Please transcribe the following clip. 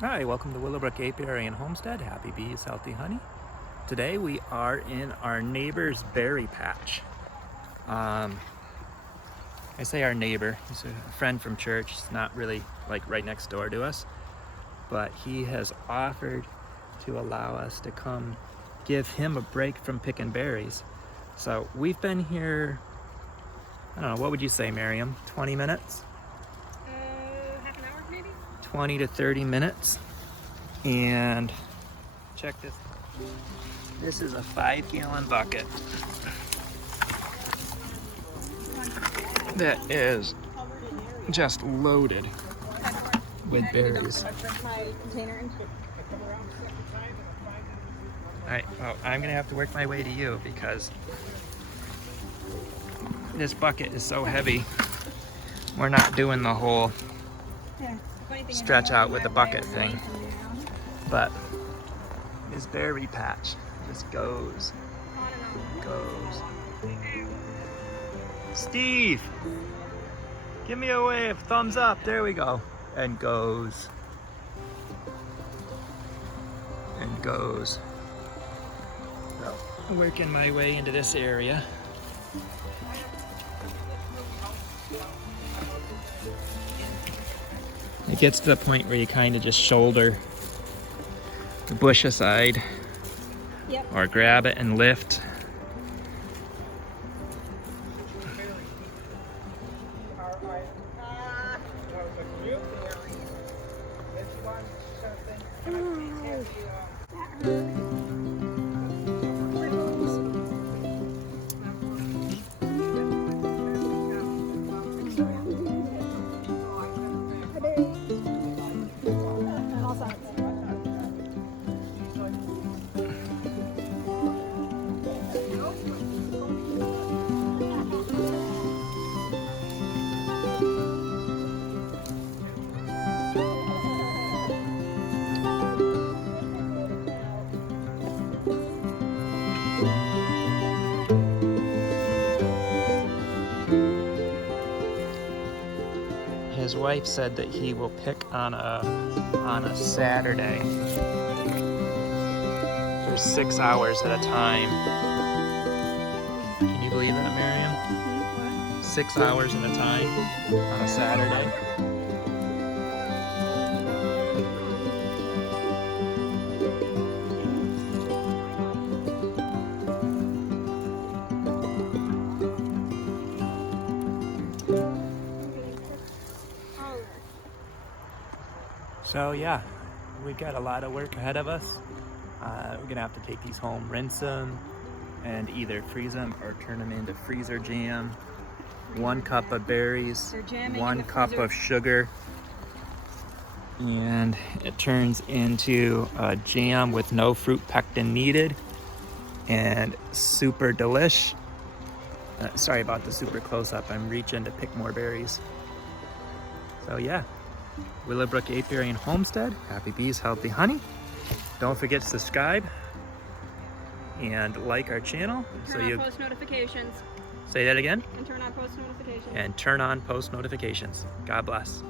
Hi, welcome to Willow, Brook, Apiary, and Homestead. Happy bees, healthy honey. Today we are in our neighbor's berry patch. I say our neighbor, he's a friend from church. It's not really like right next door to us, but he has offered to allow us to come give him a break from picking berries. So we've been here, I don't know, what would you say, Miriam? 20 minutes? Half an hour maybe? 20 to 30 minutes. And check this. This is a 5-gallon bucket that is just loaded with berries. Alright, well, I'm gonna have to work my way to you because this bucket is so heavy. We're not doing the whole stretch out with the bucket thing. But this berry patch just goes. Steve, give me a wave, thumbs up, there we go. And goes. And goes. So, I'm working my way into this area. It gets to the point where you kind of just shoulder the bush aside, yep, or grab it and lift. His wife said that he will pick on a Saturday for 6 hours at a time. Can you believe that, Miriam? 6 hours at a time on a Saturday. So yeah, we got a lot of work ahead of us. We're gonna have to take these home, rinse them, and either freeze them or turn them into freezer jam. 1 cup of berries, 1 cup of sugar, and it turns into a jam with no fruit pectin needed and super delish. Sorry about the super close-up, I'm reaching to pick more berries. So yeah. Willow, Brook, Apiary, and Homestead. Happy bees, healthy honey. Don't forget to subscribe and like our channel. Turn on post notifications. Say that again. And turn on post notifications. And turn on post notifications. God bless.